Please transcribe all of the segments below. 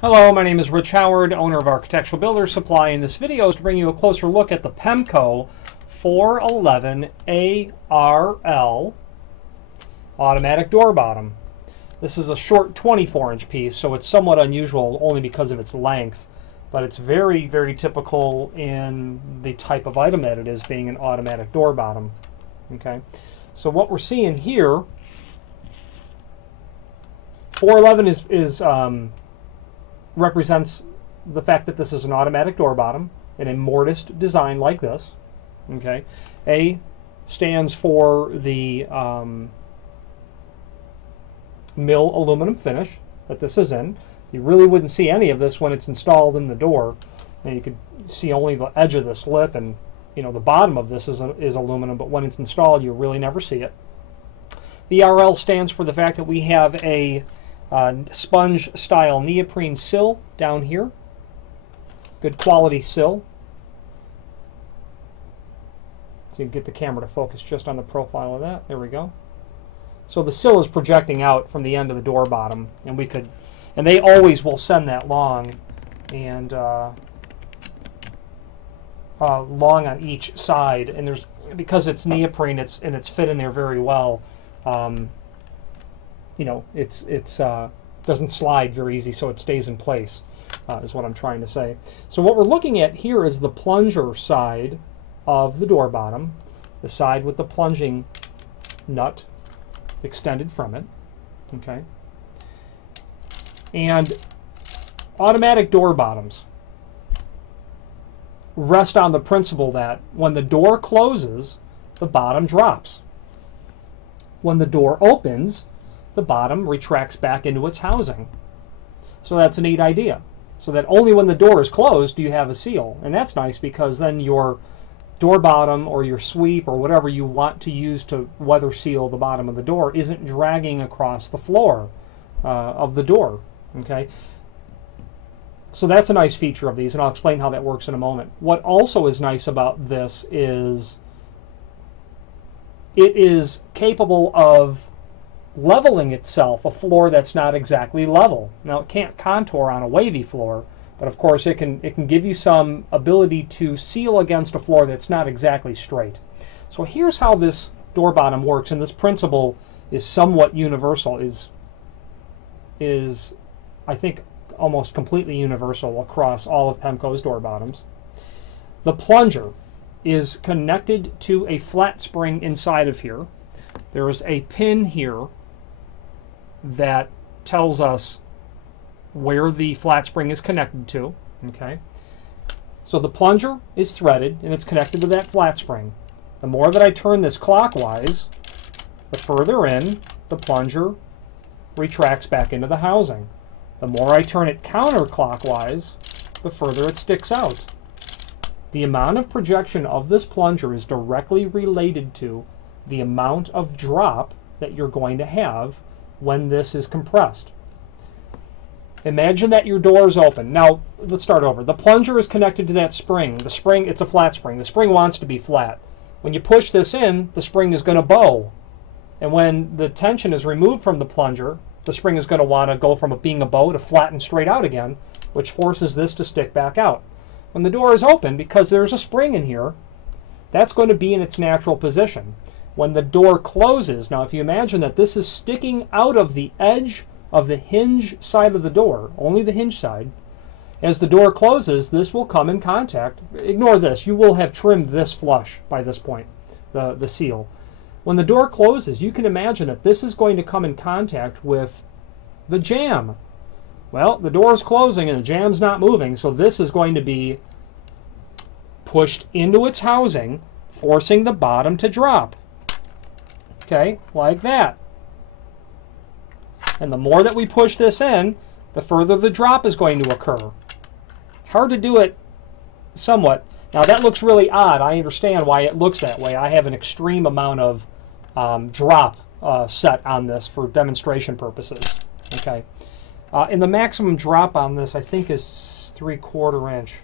Hello, my name is Rich Howard, owner of Architectural Builders Supply. In this video is to bring you a closer look at the Pemko 411ARL automatic door bottom. This is a short 24-inch piece, so it's somewhat unusual only because of its length, but it's very, very typical in the type of item that it is, being an automatic door bottom. Okay, so what we're seeing here, 411 represents the fact that this is an automatic door bottom in a mortised design like this. Okay, A stands for the mill aluminum finish that this is in. You really wouldn't see any of this when it's installed in the door, and you could see only the edge of this lip, and the bottom of this is aluminum, but when it's installed you really never see it. The RL stands for the fact that we have a sponge style neoprene sill down here. Good quality sill. So you get the camera to focus just on the profile of that. There we go. So the sill is projecting out from the end of the door bottom, and they always will send that long, and long on each side. And because it's neoprene, it's fit in there very well. It's doesn't slide very easy, so it stays in place, is what I'm trying to say. So what we're looking at here is the plunger side of the door bottom, the side with the plunging nut extended from it. Okay. And automatic door bottoms rest on the principle that when the door closes, the bottom drops. When the door opens, the bottom retracts back into its housing. So that's a neat idea. So that only when the door is closed do you have a seal. And that's nice, because then your door bottom or your sweep or whatever you want to use to weather seal the bottom of the door isn't dragging across the floor of the door. Okay. So that's a nice feature of these, and I'll explain how that works in a moment. What also is nice about this is it is capable of leveling itself a floor that's not exactly level. Now, it can't contour on a wavy floor, but of course it can give you some ability to seal against a floor that's not exactly straight. So here's how this door bottom works, and this principle is somewhat universal, is I think almost completely universal across all of Pemko's door bottoms. The plunger is connected to a flat spring inside of here. There is a pin here that tells us where the flat spring is connected to. Okay, so the plunger is threaded and it's connected to that flat spring. The more that I turn this clockwise, the further in the plunger retracts back into the housing. The more I turn it counterclockwise, the further it sticks out. The amount of projection of this plunger is directly related to the amount of drop that you're going to have when this is compressed. Imagine that your door is open. Now, let's start over. The plunger is connected to that spring. The spring, it's a flat spring. The spring wants to be flat. When you push this in, the spring is going to bow. And when the tension is removed from the plunger, the spring is going to want to go from being a bow to flat and straight out again, which forces this to stick back out. When the door is open, because there's a spring in here, that's going to be in its natural position. When the door closes, now if you imagine that this is sticking out of the edge of the hinge side of the door, only the hinge side, as the door closes, this will come in contact. Ignore this. You will have trimmed this flush by this point, the seal. When the door closes, you can imagine that this is going to come in contact with the jamb. Well, the door is closing and the jam's not moving, so this is going to be pushed into its housing, forcing the bottom to drop. Okay, like that. And the more that we push this in, the further the drop is going to occur. It's hard to do it somewhat. Now that looks really odd. I understand why it looks that way. I have an extreme amount of drop set on this for demonstration purposes. Okay, and the maximum drop on this I think is 3/4 inch.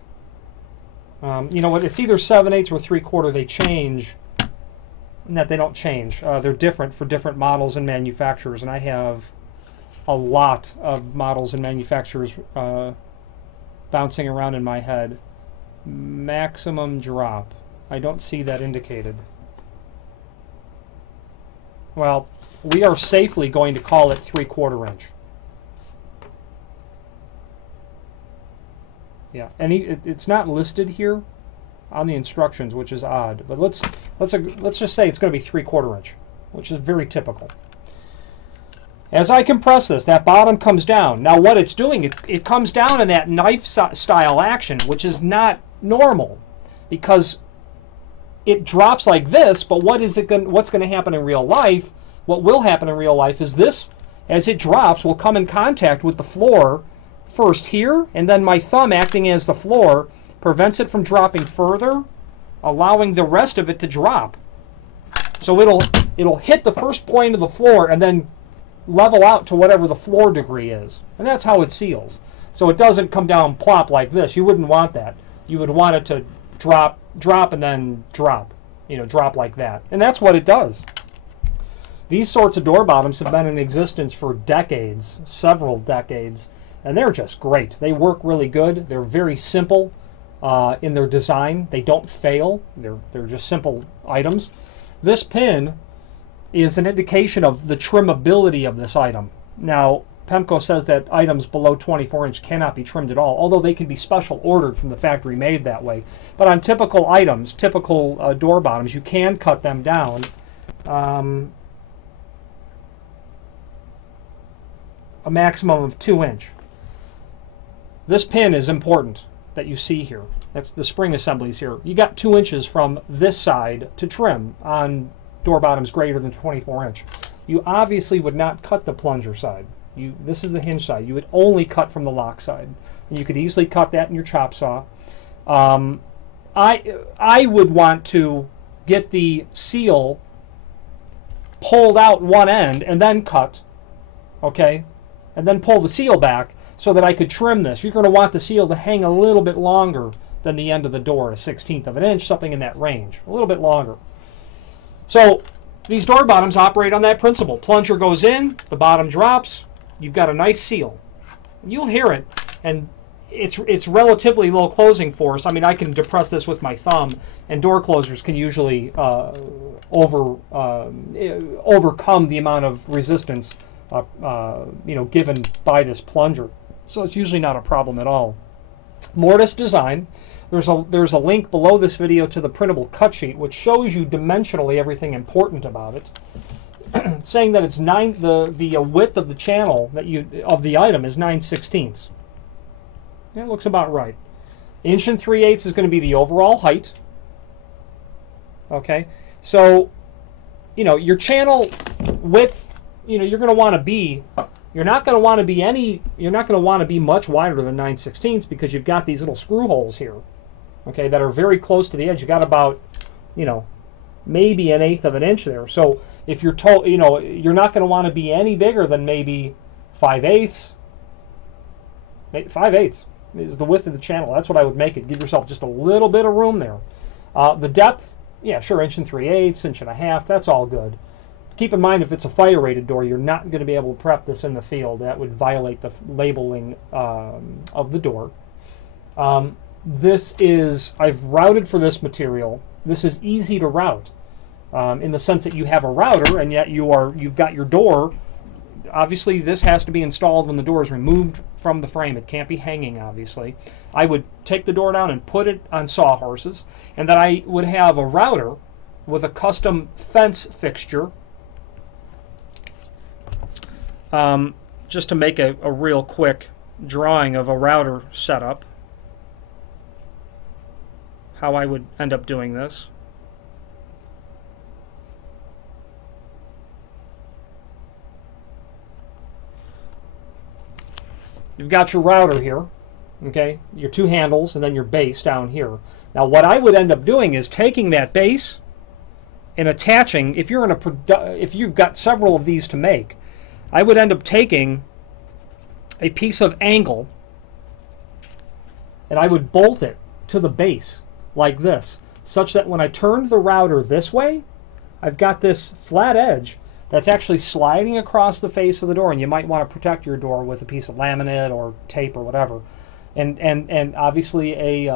You know what? It's either 7/8 or 3/4. They change. That they don't change. They're different for different models and manufacturers. And I have a lot of models and manufacturers bouncing around in my head. Maximum drop. I don't see that indicated. Well, we are safely going to call it 3/4 inch. Yeah, and it's not listed here on the instructions, which is odd. But let's just say it's going to be 3/4 inch, which is very typical. As I compress this, that bottom comes down. Now what it's doing, it comes down in that knife style action, which is not normal, because it drops like this. But what's going to happen in real life? What will happen in real life is this, as it drops, will come in contact with the floor first here, and then my thumb, acting as the floor, prevents it from dropping further, allowing the rest of it to drop. So it'll hit the first point of the floor and then level out to whatever the floor degree is. And that's how it seals. So it doesn't come down plop like this. You wouldn't want that. You would want it to drop, and then drop. You know, drop like that. And that's what it does. These sorts of door bottoms have been in existence for decades, several decades, and they're just great. They work really good. They're very simple in their design. They don't fail. They're just simple items. This pin is an indication of the trimmability of this item. Now, Pemko says that items below 24 inch cannot be trimmed at all, although they can be special ordered from the factory made that way. But on typical items, typical door bottoms, you can cut them down. A maximum of 2 inch. This pin is important that you see here. That's the spring assemblies here. You got 2 inches from this side to trim on door bottoms greater than 24 inch. You obviously would not cut the plunger side. This is the hinge side. You would only cut from the lock side. And you could easily cut that in your chop saw. I would want to get the seal pulled out one end and then cut, okay? And then pull the seal back so that I could trim this. You're going to want the seal to hang a little bit longer than the end of the door, 1/16 of an inch, something in that range, a little bit longer. So these door bottoms operate on that principle. Plunger goes in, the bottom drops, you've got a nice seal. You'll hear it, and it's relatively low closing force. I mean, I can depress this with my thumb, and door closers can usually overcome the amount of resistance given by this plunger. So it's usually not a problem at all. Mortise design. There's a link below this video to the printable cut sheet, which shows you dimensionally everything important about it, saying that it's the width of the channel of the item is 9/16. That looks about right. 1 3/8 is going to be the overall height. Okay, so your channel width, you're going to want to be. You're not going to want to be much wider than 9/16 because you've got these little screw holes here, okay, that are very close to the edge. You got about, maybe 1/8 of an inch there. So if you're told, you're not going to want to be any bigger than maybe 5/8. 5/8 is the width of the channel. That's what I would make it. Give yourself just a little bit of room there. The depth, yeah, sure, 1 3/8, 1.5 inch. That's all good. Keep in mind, if it's a fire-rated door, you're not going to be able to prep this in the field. That would violate the labeling of the door. I've routed for this material. This is easy to route in the sense that you have a router, and yet you've got your door. Obviously, this has to be installed when the door is removed from the frame. It can't be hanging, obviously. I would take the door down and put it on sawhorses, and then I would have a router with a custom fence fixture. Just to make a real quick drawing of a router setup, how I would end up doing this. You've got your router here, okay, your 2 handles, and then your base down here. Now what I would end up doing is taking that base and attaching, if you've got several of these to make, I would end up taking a piece of angle and I would bolt it to the base like this, such that when I turned the router this way, I've got this flat edge that's actually sliding across the face of the door, and you might want to protect your door with a piece of laminate or tape or whatever. And obviously a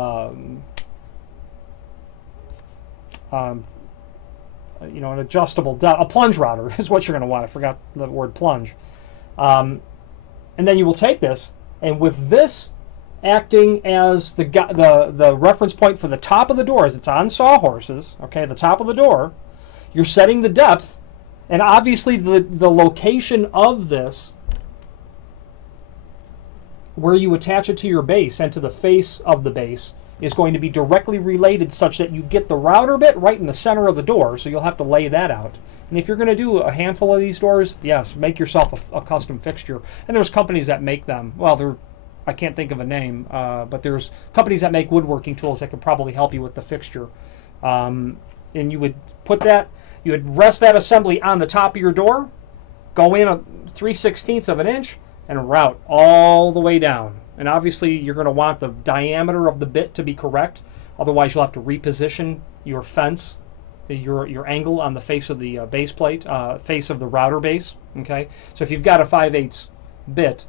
you know, an adjustable a plunge router is what you're going to want. I forgot the word plunge. And then you will take this, and with this acting as the reference point for the top of the door, as it's on sawhorses, okay, the top of the door, you're setting the depth, and obviously the location of this, where you attach it to your base and to the face of the base, is going to be directly related such that you get the router bit right in the center of the door, so you'll have to lay that out. And if you're going to do a handful of these doors, yes, make yourself a custom fixture. And there's companies that make them. Well, I can't think of a name, but there's companies that make woodworking tools that could probably help you with the fixture. And you would put that, you would rest that assembly on the top of your door, go in a 3/16 of an inch, and route all the way down. And obviously you're going to want the diameter of the bit to be correct. Otherwise you'll have to reposition your fence, your angle on the face of the base plate, face of the router base. Okay, so if you've got a 5/8 bit,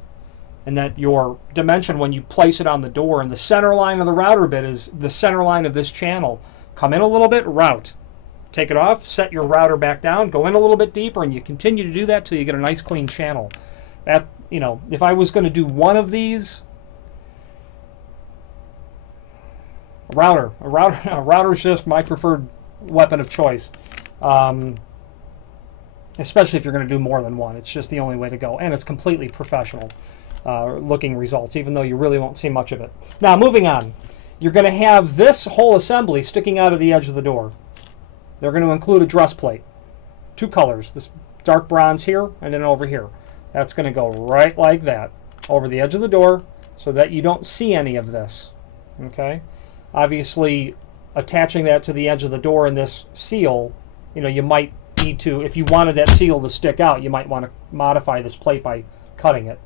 and that your dimension when you place it on the door, and the center line of the router bit is the center line of this channel, come in a little bit, route. Take it off, set your router back down, go in a little bit deeper, and you continue to do that till you get a nice clean channel. That, you know, if I was going to do one of these, a router is just my preferred weapon of choice. Especially if you're going to do more than one. It's just the only way to go, and it's completely professional looking results, even though you really won't see much of it. Now, moving on, you're going to have this whole assembly sticking out of the edge of the door. They're going to include a dress plate, 2 colors, this dark bronze here and then over here. That's going to go right like that over the edge of the door so that you don't see any of this. Okay, obviously attaching that to the edge of the door in this seal, you know, you might need to, if you wanted that seal to stick out, you might want to modify this plate by cutting it.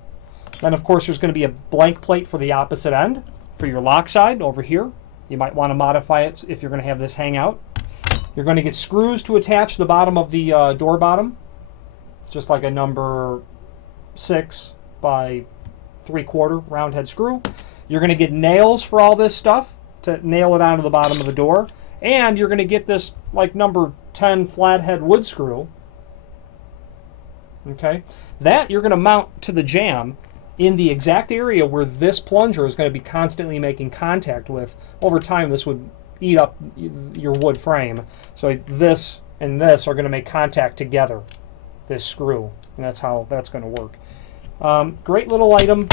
Then of course there's going to be a blank plate for the opposite end for your lock side over here. You might want to modify it if you're going to have this hang out. You're going to get screws to attach the bottom of the door bottom, just like a number 6 by 3/4 round head screw. You're going to get nails for all this stuff to nail it onto the bottom of the door, and you're going to get this like number 10 flathead wood screw. Okay, that you're going to mount to the jamb in the exact area where this plunger is going to be constantly making contact with. Over time, this would eat up your wood frame. So this and this are going to make contact together, this screw, and that's how that's going to work. Great little item.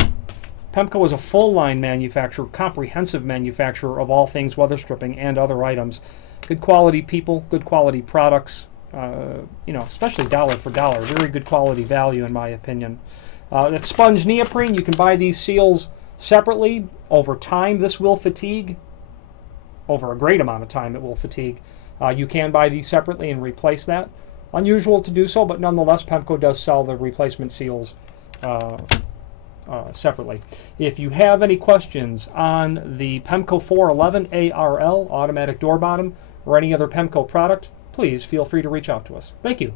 Pemko is a full-line manufacturer, comprehensive manufacturer of all things weather stripping and other items. Good quality people, good quality products, you know, especially dollar for dollar. Very good quality value in my opinion. That sponge neoprene, you can buy these seals separately. Over time, this will fatigue. Over a great amount of time, it will fatigue. You can buy these separately and replace that. Unusual to do so, but nonetheless, Pemko does sell the replacement seals separately. If you have any questions on the Pemko 411ARL automatic door bottom or any other Pemko product, please feel free to reach out to us. Thank you.